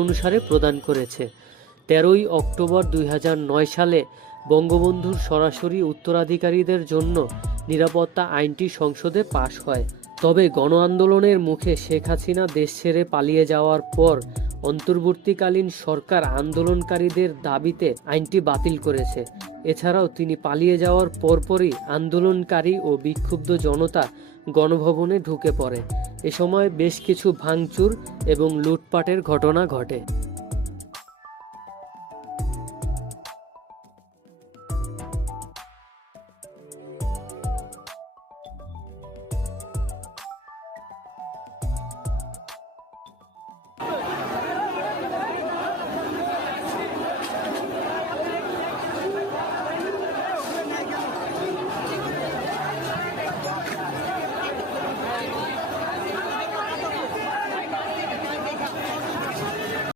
অনুসারে প্রদান করেছে। 13ই অক্টোবর 2009 সালে বঙ্গবন্ধুর সরাসরি উত্তরাধিকারীদের জন্য নিরাপত্তা আইনটি সংসদে পাশ হয়। তবে গণ আন্দোলনের মুখে শেখ হাসিনা দেশ ছেড়ে পালিয়ে যাওয়ার পর অন্তর্বর্তীকালীন সরকার আন্দোলনকারীদের দাবিতে আইনটি বাতিল করেছে। এছাড়াও তিনি পালিয়ে যাওয়ার পরপরই আন্দোলনকারী ও বিক্ষুব্ধ জনতা গণভবনে ঢুকে পড়ে। এ সময় বেশ কিছু ভাঙচুর এবং লুটপাটের ঘটনা ঘটে।